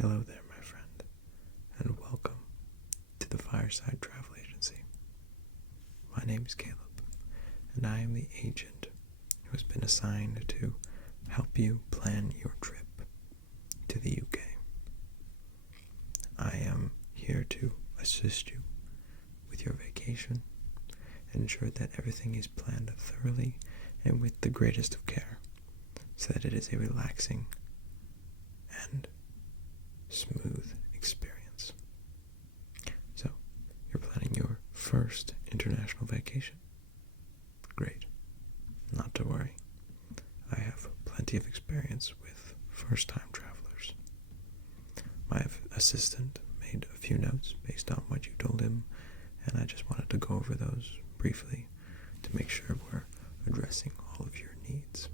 Hello there, my friend, and welcome to the Fireside Travel Agency. My name is Caleb, and I am the agent who has been assigned to help you plan your trip to the UK. I am here to assist you with your vacation and ensure that everything is planned thoroughly and with the greatest of care so that it is a relaxing and smooth experience. So, you're planning your first international vacation? Great. Not to worry. I have plenty of experience with first-time travelers. My assistant made a few notes based on what you told him, and I just wanted to go over those briefly to make sure we're addressing all of your needs.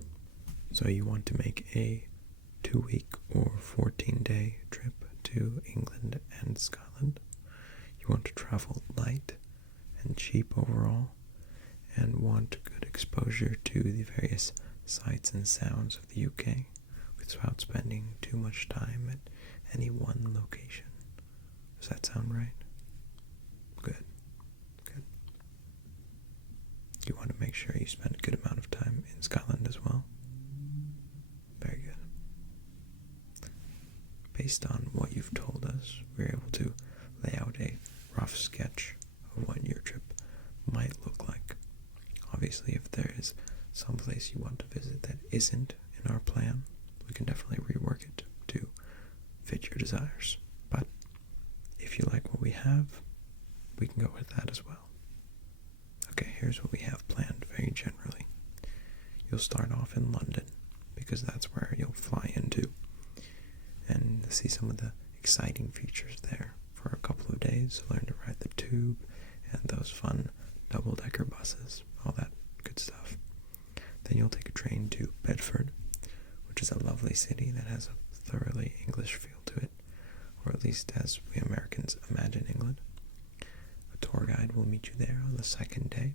So you want to make a 2-week or 14-day trip to England and Scotland. You want to travel light and cheap overall, and want good exposure to the various sights and sounds of the UK without spending too much time at any one location. Does that sound right? Good. You want to make sure you spend a good amount of time in Scotland as well? Very good. Based on what you've told us, we're able to lay out a rough sketch of what your trip might look like. Obviously, if there is some place you want to visit that isn't in our plan, we can definitely rework it to fit your desires. But if you like what we have, we can go with that as well. Okay, here's what we have planned very generally. You'll start off in London, because that's where you'll fly into, and see some of the exciting features there for a couple of days. Learn to ride the tube and those fun double-decker buses, all that good stuff. Then you'll take a train to Bedford, which is a lovely city that has a thoroughly English feel to it, or at least as we Americans imagine England. A tour guide will meet you there on the second day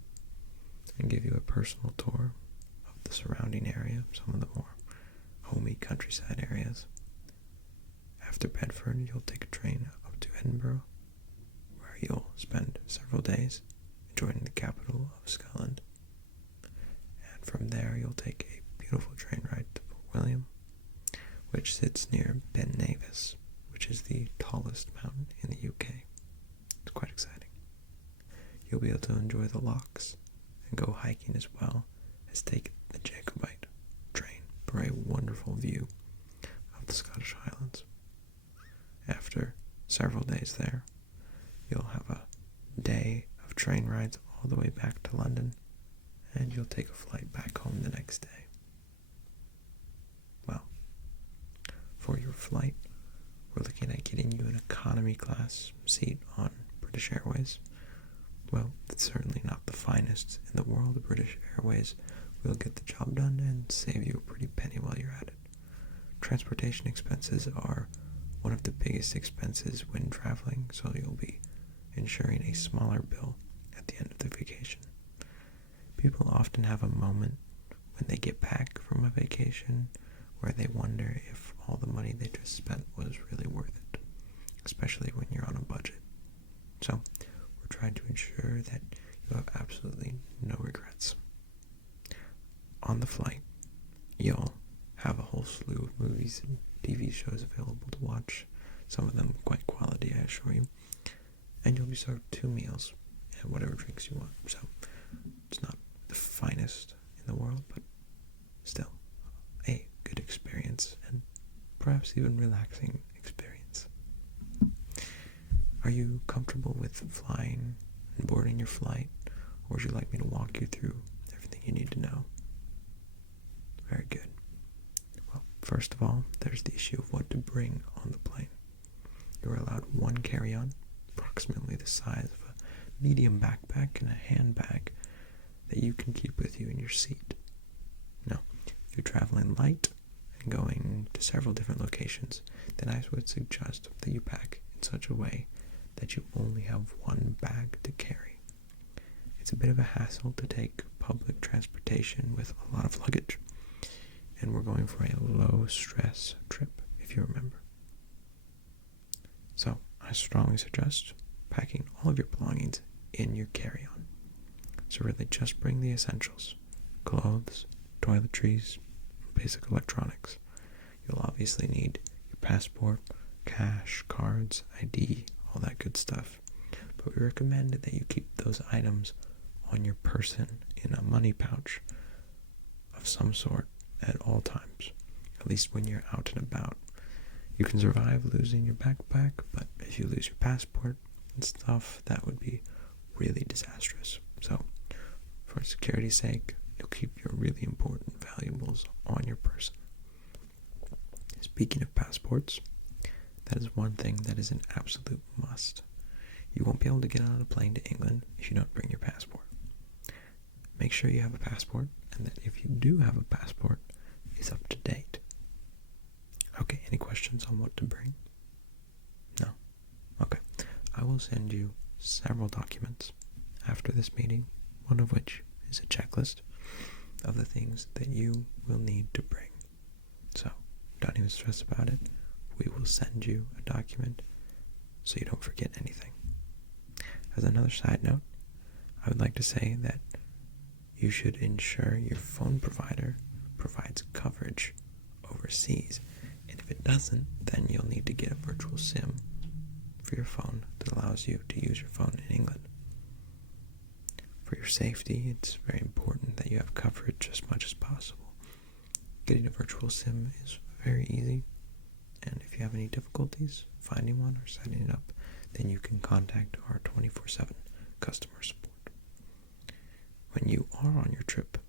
and give you a personal tour of the surrounding area, some of the more homey countryside areas. After Bedford, you'll take a train up to Edinburgh, where you'll spend several days enjoying the capital of Scotland. And from there, you'll take a beautiful train ride to Fort William, which sits near Ben Nevis, which is the tallest mountain in the UK. It's quite exciting. You'll be able to enjoy the lochs and go hiking as well as take the Jacobite train for a wonderful view of the Scottish Highlands. After several days there, you'll have a day of train rides all the way back to London, and you'll take a flight back home the next day. Well, for your flight, we're looking at getting you an economy class seat on British Airways. Well, it's certainly not the finest in the world. The British Airways will get the job done and save you a pretty penny while you're at it. Transportation expenses are one of the biggest expenses when traveling, so you'll be ensuring a smaller bill at the end of the vacation. People often have a moment when they get back from a vacation where they wonder if all the money they just spent was really worth it, especially when you're on a budget. So, we're trying to ensure that you have absolutely no regrets. On the flight, you'll have a whole slew of movies and TV shows available to watch, some of them quite quality, I assure you, and you'll be served 2 meals and whatever drinks you want. So it's not the finest in the world, but still a good experience, and perhaps even relaxing experience. Are you comfortable with flying and boarding your flight, or would you like me to walk you through everything you need to know? Very good. Well, first of all, there's the issue of what to bring on the plane. You're allowed 1 carry-on, approximately the size of a medium backpack, and a handbag that you can keep with you in your seat. Now, if you're traveling light and going to several different locations, then I would suggest that you pack in such a way that you only have 1 bag to carry. It's a bit of a hassle to take public transportation with a lot of luggage, and we're going for a low-stress trip, if you remember. I strongly suggest packing all of your belongings in your carry-on. So really just bring the essentials: clothes, toiletries, basic electronics. You'll obviously need your passport, cash, cards, ID, all that good stuff. But we recommend that you keep those items on your person in a money pouch of some sort at all times, at least when you're out and about. You can survive losing your backpack, but if you lose your passport and stuff, that would be really disastrous. So, for security's sake, you'll keep your really important valuables on your person. Speaking of passports, that is one thing that is an absolute must. You won't be able to get on a plane to England if you don't bring your passport. Make sure you have a passport, and that if you do have a passport, it's up to date. Okay, any questions on what to bring? No? Okay. I will send you several documents after this meeting, one of which is a checklist of the things that you will need to bring. So, don't even stress about it. We will send you a document so you don't forget anything. As another side note, I would like to say that you should ensure your phone provider provides coverage overseas. And if it doesn't, then you'll need to get a virtual SIM for your phone that allows you to use your phone in England. For your safety, it's very important that you have coverage as much as possible. Getting a virtual SIM is very easy, and if you have any difficulties finding one or setting it up, then you can contact our 24/7 customer support. When you are on your trip,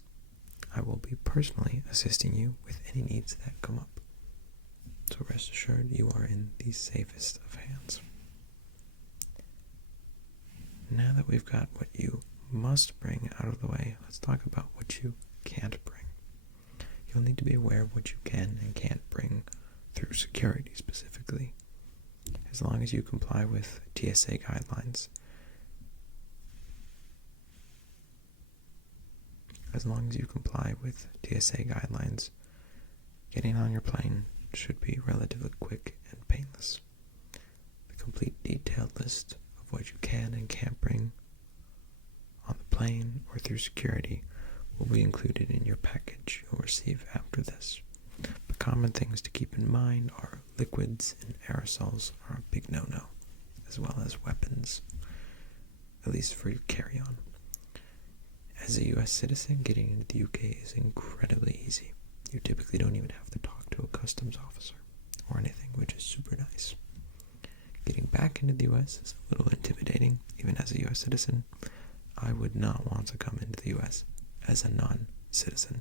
I will be personally assisting you with any needs that come up. So rest assured you are in the safest of hands. Now that we've got what you must bring out of the way, let's talk about what you can't bring. You'll need to be aware of what you can and can't bring through security specifically. As long as you comply with TSA guidelines, getting on your plane should be relatively quick and painless. The complete detailed list of what you can and can't bring on the plane or through security will be included in your package you'll receive after this. But common things to keep in mind are liquids and aerosols are a big no-no, as well as weapons, at least for your carry-on. As a US citizen, getting into the UK is incredibly easy. You typically don't even have to talk to a customs officer or anything, which is super nice. Getting back into the US is a little intimidating, even as a US citizen. I would not want to come into the US as a non-citizen.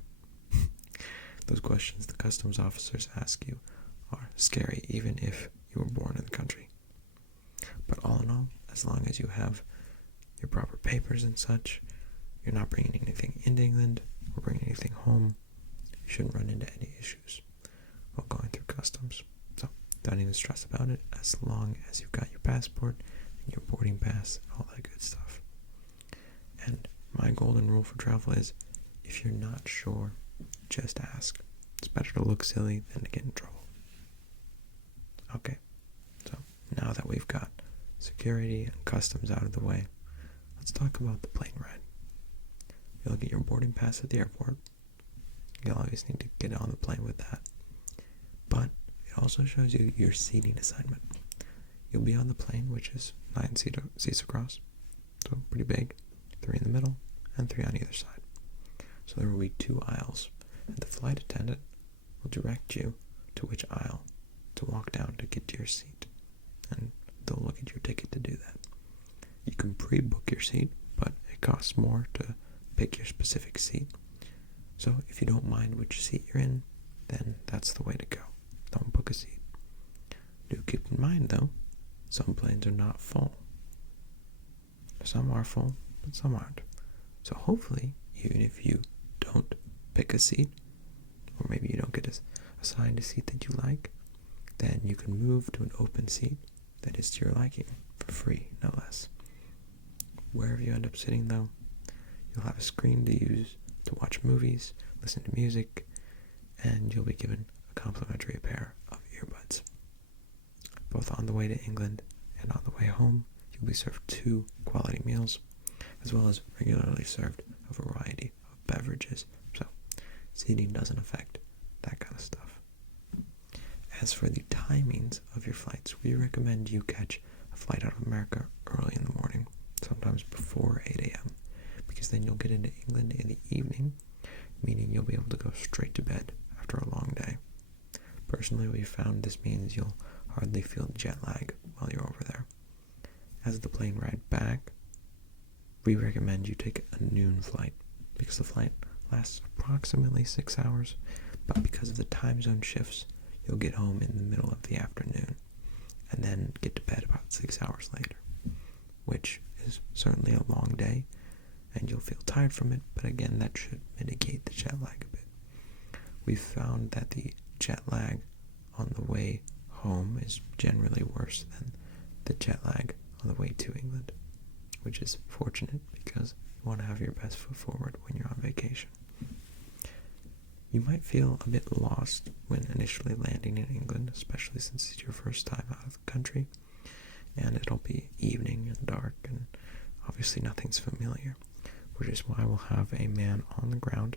Those questions the customs officers ask you are scary, even if you were born in the country. But all in all, as long as you have your proper papers and such, you're not bringing anything into England or bringing anything home, you shouldn't run into any issues while going through customs. So don't even stress about it, as long as you've got your passport and your boarding pass and all that good stuff. And my golden rule for travel is, if you're not sure, just ask. It's better to look silly than to get in trouble. Okay, so now that we've got security and customs out of the way, let's talk about the plane ride. You'll get your boarding pass at the airport. You'll always need to get on the plane with that. But it also shows you your seating assignment. You'll be on the plane, which is 9 seats across, so pretty big, 3 in the middle, and 3 on either side. So there will be 2 aisles, and the flight attendant will direct you to which aisle to walk down to get to your seat, and they'll look at your ticket to do that. You can pre-book your seat, but it costs more to pick your specific seat. So if you don't mind which seat you're in, then that's the way to go. Don't book a seat. Do keep in mind though, some planes are not full. Some are full, but some aren't. So hopefully, even if you don't pick a seat, or maybe you don't get assigned a seat that you like, then you can move to an open seat that is to your liking, for free, no less. Wherever you end up sitting though, you'll have a screen to use to watch movies, listen to music, and you'll be given a complimentary pair of earbuds, both on the way to England and way home, you'll be served 2 quality meals, as well as regularly served a variety of beverages, so seating doesn't affect that kind of stuff. As for the timings of your flights, we recommend you catch a flight out of America early in the morning, sometimes before 8 a.m., because then you'll get into England in the evening, meaning you'll be able to go straight to bed after a long day. Personally, we found this means you'll hardly feel jet lag while you're over there. As the plane ride back, we recommend you take a noon flight, because the flight lasts approximately 6 hours, but because of the time zone shifts, you'll get home in the middle of the afternoon, and then get to bed about 6 hours later, which is certainly a long day, and you'll feel tired from it, but again, that should mitigate the jet lag a bit. We found that the jet lag on the way home is generally worse than the jet lag on the way to England, which is fortunate because you want to have your best foot forward when you're on vacation. You might feel a bit lost when initially landing in England, especially since it's your first time out of the country, and it'll be evening and dark, and obviously nothing's familiar, which is why we'll have a man on the ground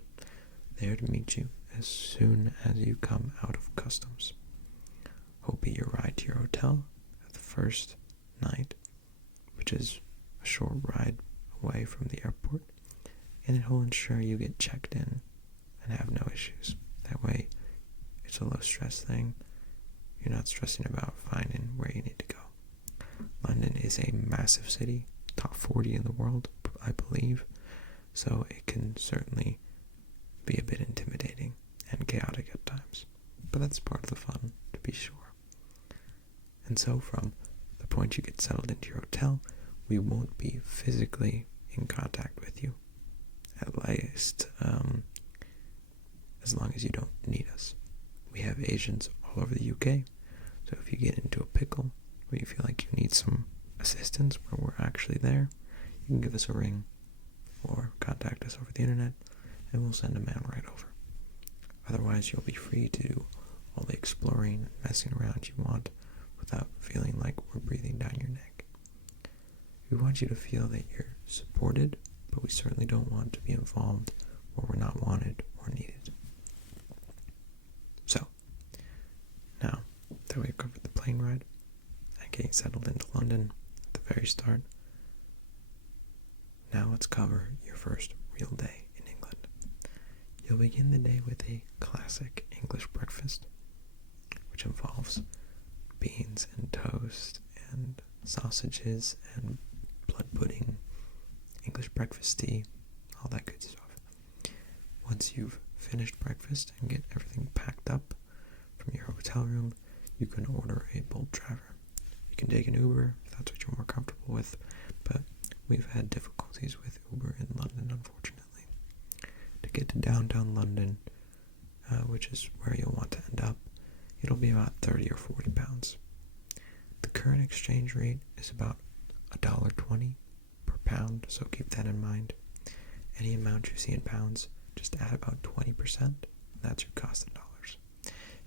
there to meet you as soon as you come out of customs. He'll be your ride to your hotel at the first night, which is a short ride away from the airport, and it will ensure you get checked in and have no issues. That way, it's a low stress thing. You're not stressing about finding where you need to go. London is a massive city, top 40 in the world, I believe, so it can certainly be a bit intimidating and chaotic at times, but that's part of the fun, to be sure. And so from the point you get settled into your hotel, we won't be physically in contact with you, at least as long as you don't need us. We have agents all over the UK, so if you get into a pickle or you feel like you need some assistance where we're actually there, you can give us a ring or contact us over the internet, and we'll send a man right over. Otherwise, you'll be free to do all the exploring and messing around you want without feeling like we're breathing down your neck. We want you to feel that you're supported, but we certainly don't want to be involved where we're not wanted or needed. So, now that we've covered the plane ride and getting settled into London at the very start, now let's cover your first real day in England. You'll begin the day with a classic English breakfast, which involves beans and toast and sausages and blood pudding, English breakfast tea, all that good stuff. Once you've finished breakfast and get everything packed up from your hotel room, you can order a Bolt driver. You can take an Uber if that's what you're more comfortable with, but we've had difficulties with Uber in London, unfortunately. To get to downtown London, which is where you'll want to end up, it'll be about 30 or 40 pounds. The current exchange rate is about $1.20 per pound, so keep that in mind. Any amount you see in pounds, just add about 20%, that's your cost in dollars.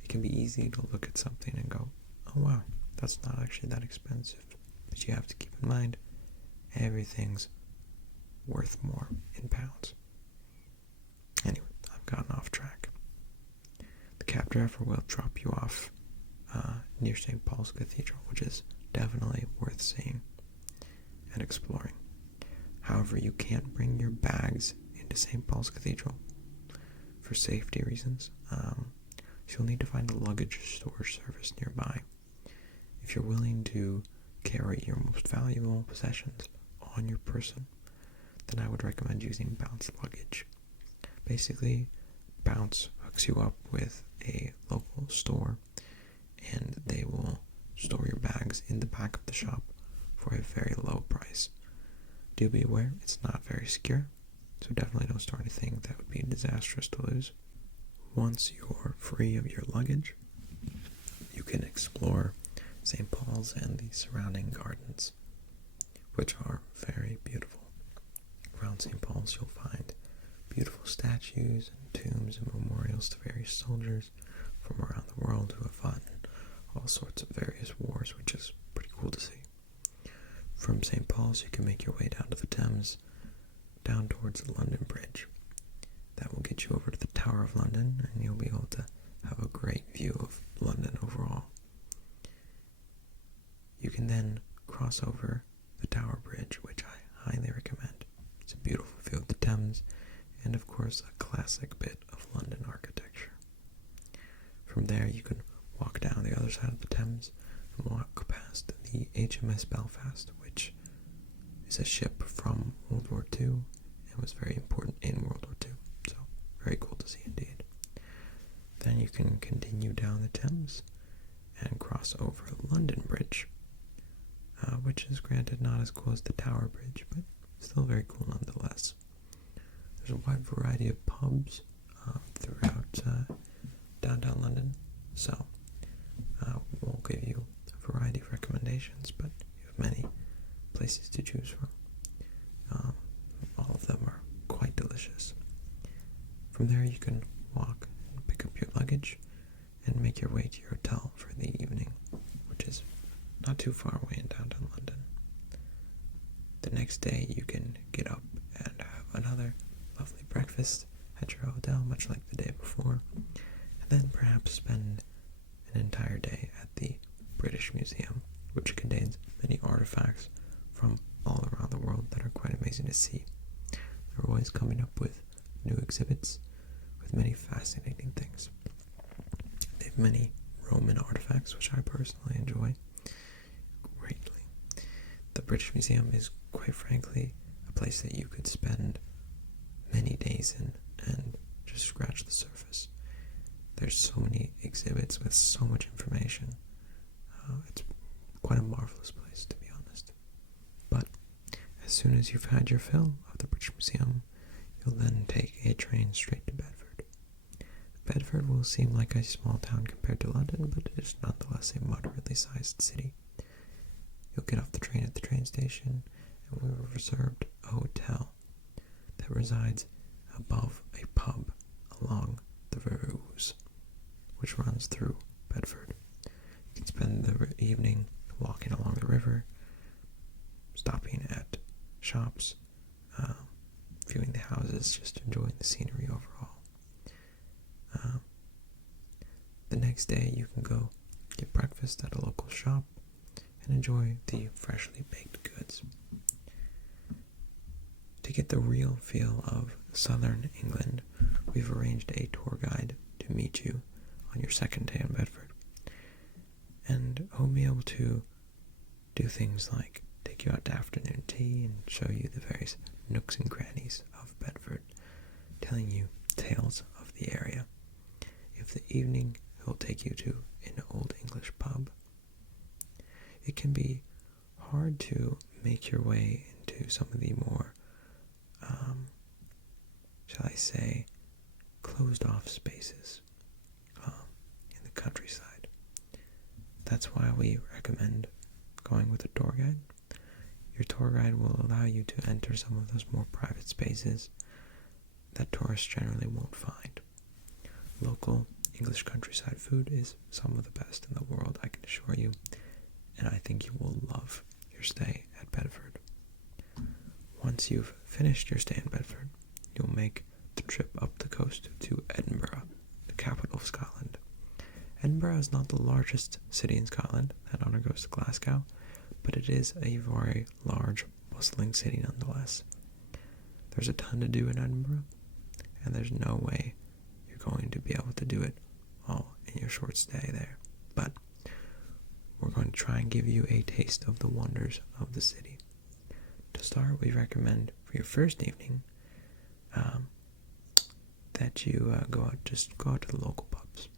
It can be easy to look at something and go, oh wow, that's not actually that expensive. But you have to keep in mind, everything's worth more in pounds. Anyway, I've gotten off track. The cab driver will drop you off near St. Paul's Cathedral, which is definitely worth seeing and exploring. However, you can't bring your bags into St. Paul's Cathedral for safety reasons. So you'll need to find a luggage storage service nearby. If you're willing to carry your most valuable possessions on your person, then I would recommend using Bounce Luggage. Basically, Bounce hooks you up with a local store, and they will store your bags in the back of the shop for a very low price. Do be aware, it's not very secure, so definitely don't store anything that would be disastrous to lose. Once you're free of your luggage, you can explore St. Paul's and the surrounding gardens, which are very beautiful. Around St. Paul's you'll find beautiful statues and tombs and memorials to various soldiers from around the world who have fought in all sorts of various wars, which is pretty cool to see. from St. Paul's, you can make your way down to the Thames, down towards the London Bridge. That will get you over to the Tower of London, and you'll be able to have a great view of London overall. You can then cross over the Tower Bridge, which I highly recommend. It's a beautiful view of the Thames, and of course a classic bit of London architecture. From there you can walk down the other side of the Thames and walk past the HMS Belfast, which is a ship from World War II and was very important in World War II. So, very cool to see indeed. Then you can continue down the Thames and cross over London Bridge, which is granted not as cool as the Tower Bridge, but still very cool nonetheless. There's a wide variety of pubs throughout downtown London, so we'll give you a variety of recommendations, but you have many places to choose from. All of them are quite delicious. From there you can walk and pick up your luggage and make your way to your hotel for the evening, which is not too far away in downtown London. The next day you can get up and have another lovely breakfast at your hotel, much like the day before, and then perhaps spend an entire day at the British Museum, which contains many artifacts from all around the world that are quite amazing to see. They're always coming up with new exhibits with many fascinating things. They have many Roman artifacts, which I personally enjoy greatly. The British Museum is, quite frankly, a place that you could spend many days in and just scratch the surface. There's so many exhibits with so much information. It's quite a marvelous place, to be honest. But as soon as you've had your fill of the British Museum, you'll then take a train straight to Bedford. Bedford will seem like a small town compared to London, but it is nonetheless a moderately sized city. You'll get off the train at the train station, and we were reserved a hotel that resides above a pub along the River Ouse, which runs through Bedford. You can spend the evening walking along the river, stopping at shops, viewing the houses, just enjoying the scenery overall. The next day you can go get breakfast at a local shop and enjoy the freshly baked goods. To get the real feel of southern England, we've arranged a tour guide to meet you on your second day in Bedford. And he'll be able to do things like take you out to afternoon tea and show you the various nooks and crannies of Bedford, telling you tales of the area. If the evening, he'll take you to an old English pub. It can be hard to make your way into some of the more, shall I say, closed-off spaces in the countryside. That's why we recommend going with a tour guide. Your tour guide will allow you to enter some of those more private spaces that tourists generally won't find. Local English countryside food is some of the best in the world, I can assure you, and I think you will love your stay at Bedford. Once you've finished your stay in Bedford, you'll make the trip up the coast to Edinburgh, the capital of Scotland. Edinburgh is not the largest city in Scotland, that undergoes to Glasgow, but it is a very large, bustling city nonetheless. There's a ton to do in Edinburgh, and there's no way you're going to be able to do it all in your short stay there. But we're going to try and give you a taste of the wonders of the city. To start, we recommend for your first evening that you go out to the local pubs.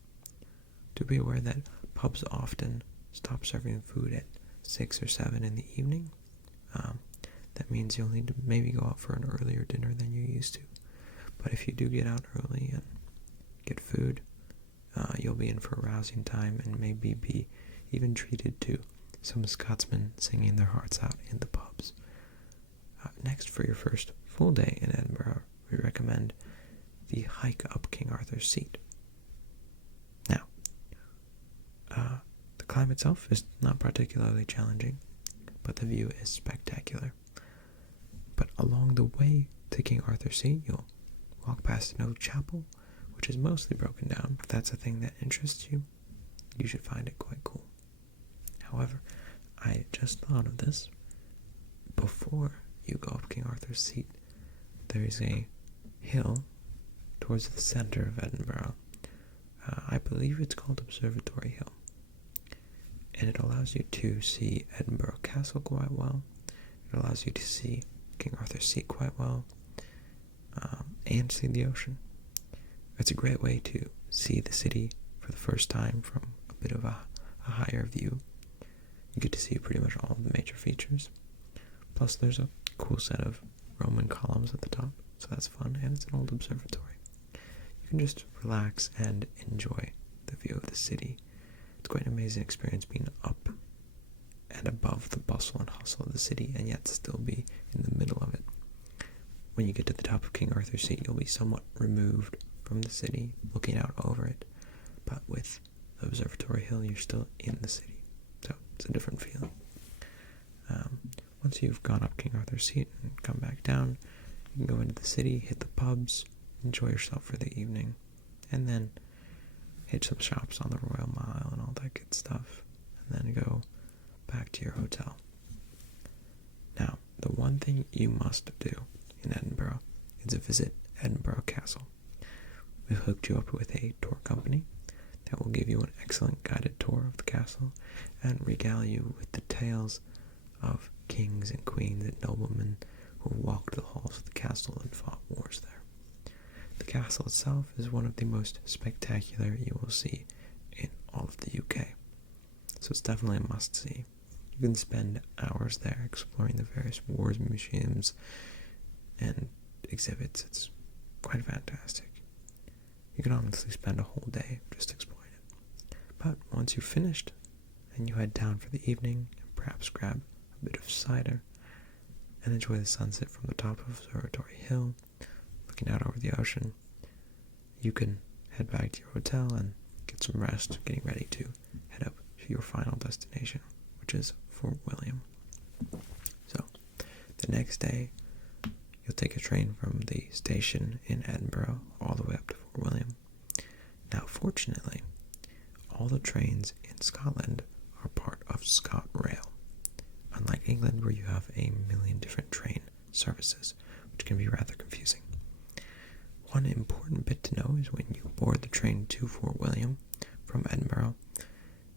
Do be aware that pubs often stop serving food at 6 or 7 in the evening. That means you'll need to maybe go out for an earlier dinner than you used to. But if you do get out early and get food, you'll be in for a rousing time and maybe be even treated to some Scotsmen singing their hearts out in the pubs. Next, for your first full day in Edinburgh, we recommend the hike up King Arthur's Seat. Now, the climb itself is not particularly challenging, but the view is spectacular. But along the way to King Arthur's Seat, you'll walk past an old chapel, which is mostly broken down. If that's a thing that interests you, you should find it quite cool. However, I just thought of this. Before you go up King Arthur's Seat, there is a hill towards the center of Edinburgh. I believe it's called Observatory Hill. And it allows you to see Edinburgh Castle quite well. It allows you to see King Arthur's Seat quite well, and see the ocean. It's a great way to see the city for the first time from a bit of a higher view. You get to see pretty much all of the major features. Plus there's a cool set of Roman columns at the top, so that's fun, and it's an old observatory. You can just relax and enjoy the view of the city. It's quite an amazing experience being up and above the bustle and hustle of the city, and yet still be in the middle of it. When you get to the top of King Arthur's Seat, you'll be somewhat removed from the city, looking out over it. But with the Observatory Hill, you're still in the city. So it's a different feeling. Once you've gone up King Arthur's Seat and come back down, you can go into the city, hit the pubs, enjoy yourself for the evening, and then hit some shops on the Royal Mile and all that good stuff, and then go back to your hotel. Now, the one thing you must do in Edinburgh is to visit Edinburgh Castle. We've hooked you up with a tour company that will give you an excellent guided tour of the castle and regale you with the tales of kings and queens and noblemen who walked the halls of the castle and fought wars there. The castle itself is one of the most spectacular you will see in all of the UK, so it's definitely a must-see. You can spend hours there exploring the various wars museums and exhibits. It's quite fantastic. You can honestly spend a whole day just exploring it. But once you've finished, and you head down for the evening and perhaps grab a bit of cider and enjoy the sunset from the top of Observatory Hill, looking out over the ocean, you can head back to your hotel and get some rest, getting ready to head up to your final destination, which is Fort William. So, the next day, you'll take a train from the station in Edinburgh all the way up to Fort William. Now, fortunately, all the trains in Scotland are part of ScotRail, unlike England where you have a million different train services, which can be rather confusing. One important bit to know is when you board the train to Fort William from Edinburgh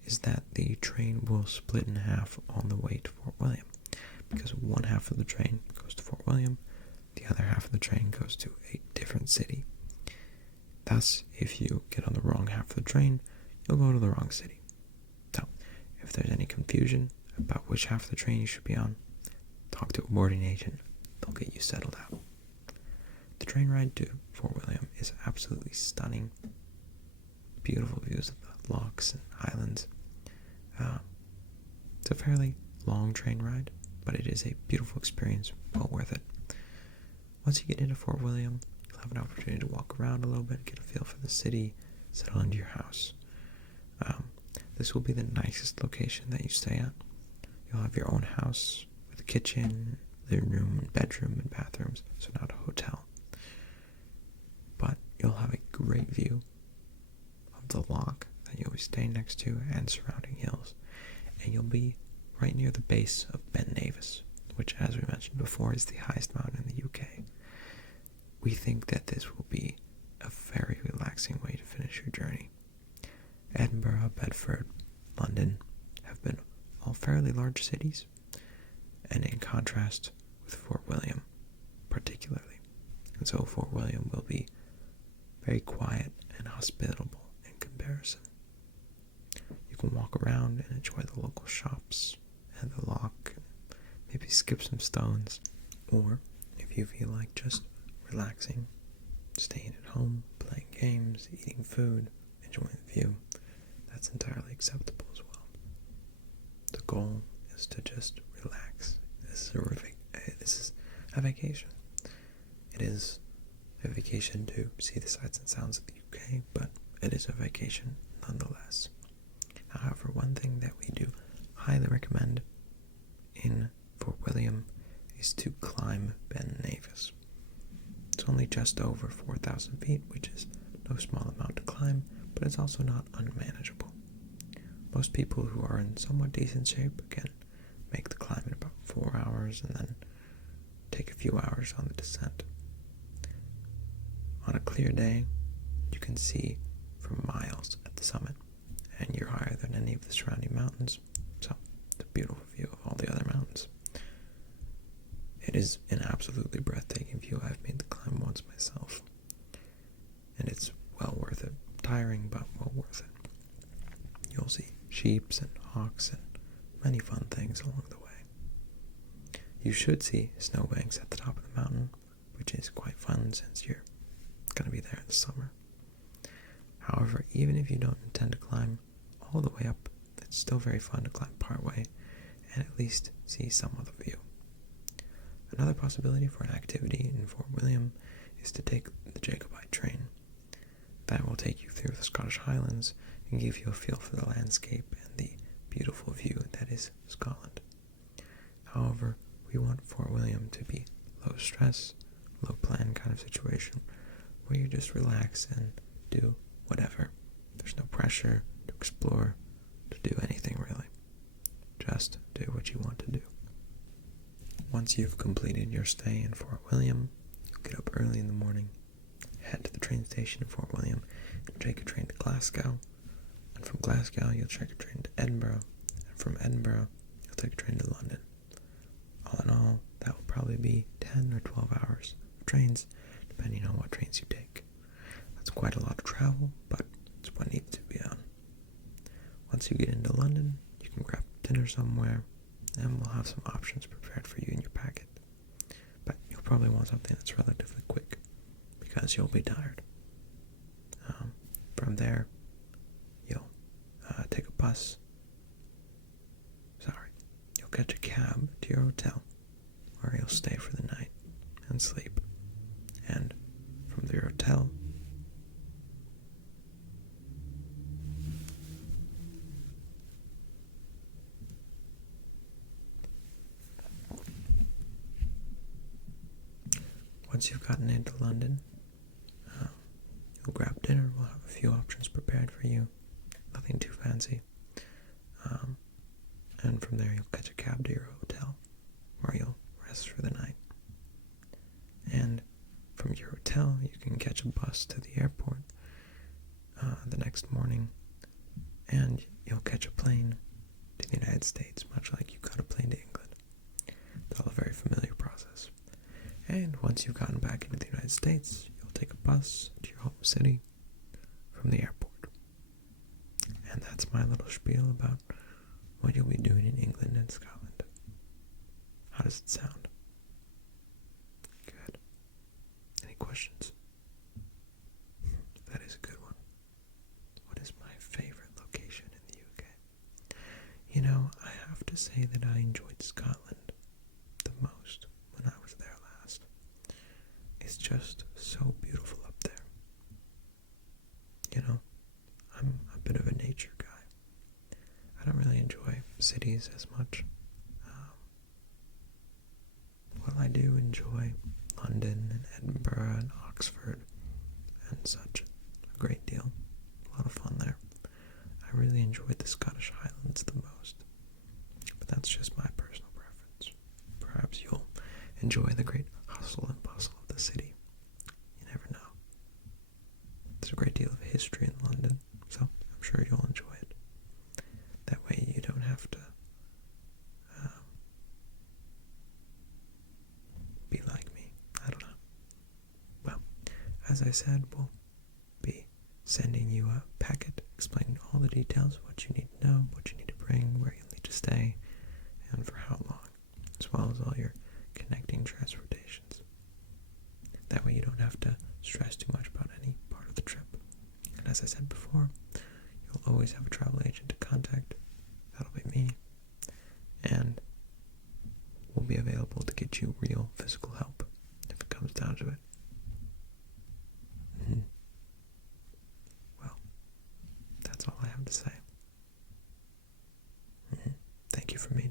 is that the train will split in half on the way to Fort William, because one half of the train goes to Fort William, the other half of the train goes to a different city. Thus, if you get on the wrong half of the train, you'll go to the wrong city. So, if there's any confusion about which half of the train you should be on, talk to a boarding agent. They'll get you settled out. The train ride to Fort William is absolutely stunning. Beautiful views of the lochs and islands. It's a fairly long train ride, but it is a beautiful experience, well worth it. Once you get into Fort William, you'll have an opportunity to walk around a little bit, get a feel for the city, settle into your house. This will be the nicest location that you stay at. You'll have your own house with a kitchen, living room, and bedroom, and bathrooms, so not a hotel. But you'll have a great view of the loch that you'll be staying next to and surrounding hills. And you'll be right near the base of Ben Nevis, which, as we mentioned before, is the highest mountain in the UK. We think that this will be a very relaxing way to finish your journey. Edinburgh, Bedford, London have been all fairly large cities, and in contrast with Fort William particularly. And so Fort William will be very quiet and hospitable in comparison. You can walk around and enjoy the local shops and the loch, and maybe skip some stones, or if you feel like just relaxing, staying at home, playing games, eating food, enjoying the view, that's entirely acceptable as well. The goal is to just relax. This is a vacation. It is a vacation to see the sights and sounds of the UK, but it is a vacation nonetheless. However, one thing that we do highly recommend in Fort William is to climb Ben Nevis. It's only just over 4,000 feet, which is no small amount to climb, but it's also not unmanageable. Most people who are in somewhat decent shape can make the climb in about 4 hours and then take a few hours on the descent. On a clear day, you can see for miles at the summit, and you're higher than any of the surrounding mountains, so it's a beautiful view of all the other mountains. It is an absolutely breathtaking view. I've made the climb once myself, and it's well worth it. Tiring, but well worth it. You'll see sheep and hawks and many fun things along the way. You should see snowbanks at the top of the mountain, which is quite fun since you're going to be there in the summer. However, even if you don't intend to climb all the way up, it's still very fun to climb part way and at least see some of the view. Another possibility for an activity in Fort William is to take the Jacobite train. That will take you through the Scottish Highlands and give you a feel for the landscape and the beautiful view that is Scotland. However, we want Fort William to be low stress, low plan kind of situation where you just relax and do whatever. There's no pressure to explore, to do anything really. Just do what you want to do. Once you've completed your stay in Fort William, you'll get up early in the morning, head to the train station in Fort William, and take a train to Glasgow. And from Glasgow, you'll take a train to Edinburgh. And from Edinburgh, you'll take a train to London. All in all, that will probably be 10 or 12 hours of trains, depending on what trains you take. That's quite a lot of travel, but it's what needs to be done. Once you get into London, you can grab dinner somewhere, and we'll have some options prepared for you in your packet. But you'll probably want something that's relatively quick, because you'll be tired. From there, you'll take a bus. You'll catch a cab to your hotel, where you'll stay for the night and sleep. And from your hotel, once you've gotten into London, you'll grab dinner. We'll have a few options prepared for you. Nothing too fancy. And from there, you'll catch a cab to your hotel, where you'll rest for the night. And from your hotel, you can catch a bus to the airport the next morning, and you'll catch a plane to the United States, much like you got a plane to England. It's all a very familiar process. And once you've gotten back into the United States, you'll take a bus to your home city from the airport. And that's my little spiel about what you'll be doing in England and Scotland. How does it sound? Good. Any questions? That is a good one. What is my favorite location in the UK? You know, I have to say that I enjoyed Scotland the most when I was there last. It's just so beautiful up there. You know, I'm a bit of a nature guy. I don't really enjoy cities as much. While I do enjoy London and Edinburgh and Oxford and such a great deal, a lot of fun there, I really enjoyed the Scottish Highlands the most. But that's just my personal preference. Perhaps you'll enjoy the great hustle and bustle of the city. You never know. There's a great deal of history in London, so I'm sure you'll enjoy it. That way you don't have to be like me. I don't know. Well, as I said, we'll be sending you a packet explaining all the details of what you need to know, what you need to bring, where you'll need to stay, and for how long, as well as all your connecting transportations. That way you don't have to stress too much about any part of the trip. And as I said before, you'll always have a travel agent to contact. That'll be me. And we'll be available to get you real physical help if it comes down to it. Well, that's all I have to say. Thank you for meeting.